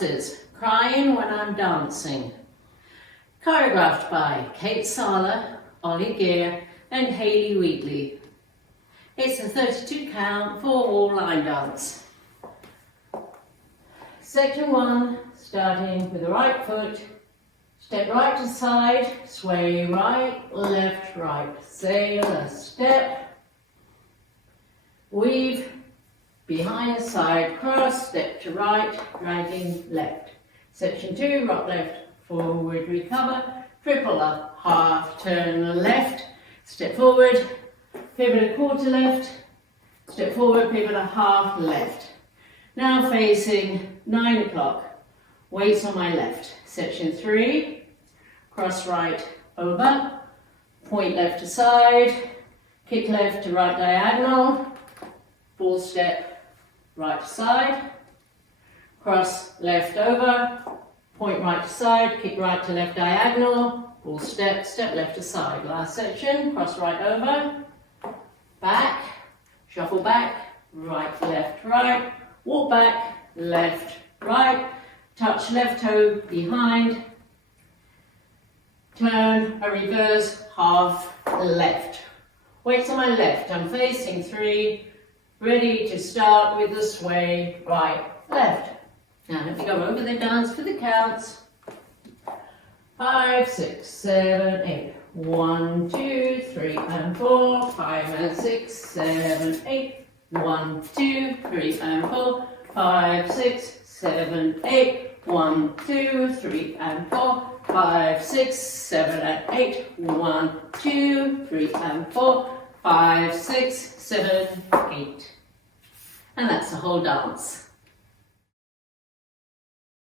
dances, Crying When I'm Dancing. Choreographed by Kate Sala, Ollie Gear and Hayley Wheatley. It's a 32 count 4-wall line dance. Section 1, starting with the right foot. Step right to side, sway right, left, right. Sail a step. Weave behind the side, cross, step to right, dragging left. Section 2, rock left, forward, recover, triple up, half, turn left, step forward, pivot a quarter left, step forward, pivot a half left. Now facing 9 o'clock, weights on my left. Section 3, cross right over, point left to side, kick left to right diagonal, full step right to side, cross left over, point right to side, kick right to left diagonal, full step, step left to side. Last section, cross right over, back, shuffle back, right, left, right, walk back, left, right, touch left toe behind, turn, a reverse, half, left. Weights on my left, I'm facing 3, ready to start with the sway, right, left. Now let me go over the dance for the counts. 5, 6, 7, 8. 1, 2, 3 and 4, 5 and 6, 7, 8. 1, 2, 3 and 4, 5, 6, 7, 8. 1, 2, 3 and 4, 5, 6, 7 and 8. 1, 2, 3 and 4, 5, 6, 7, 8. And that's the whole dance.